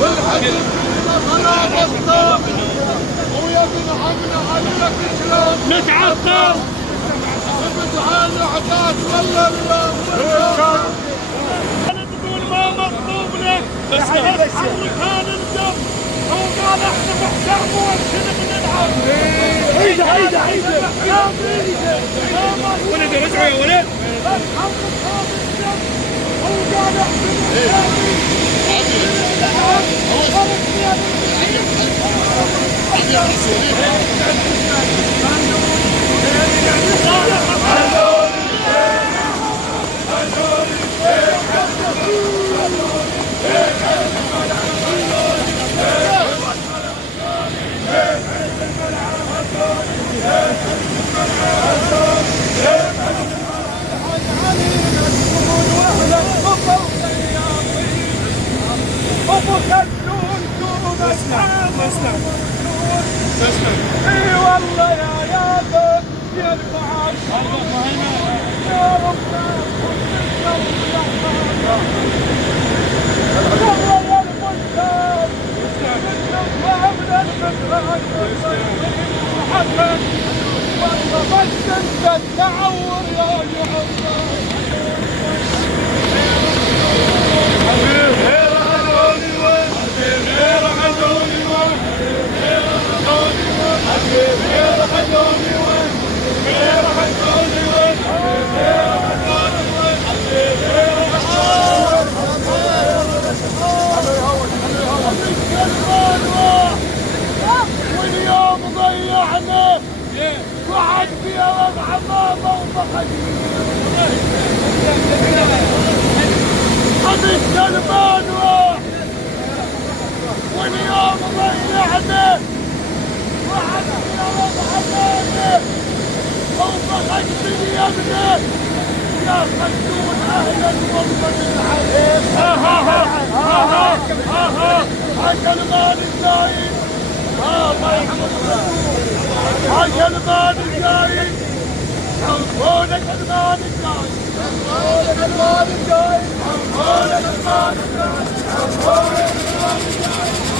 والحكم فينا خلاص ويا ابن عمنا عليك الكلام نتعطل ابتعال عتاك والله اليوم تقول ما مطلوب لك بس كان الدم هو قال احسب حسابه وانشد من العرض عيده ولد رجعوا يا ولد بس حمد هذا الدم هو قال احسب اي والله يا بس يا الفعال يا ربنا بس انت تعور يا واليوم ضيعنا وعد فيها وضع ماما وفقد حبيب سلمان واليوم ضيعنا وعد فيها وضع ماما وفقد بنيامنا يا خلدون اهلا والله العظيم حكى المال الزايد الله يحفظك حكى المال الزايد حفظونك المال الزايد حفظونك المال الزايد حفظونك المال الزايد حفظونك المال الزايد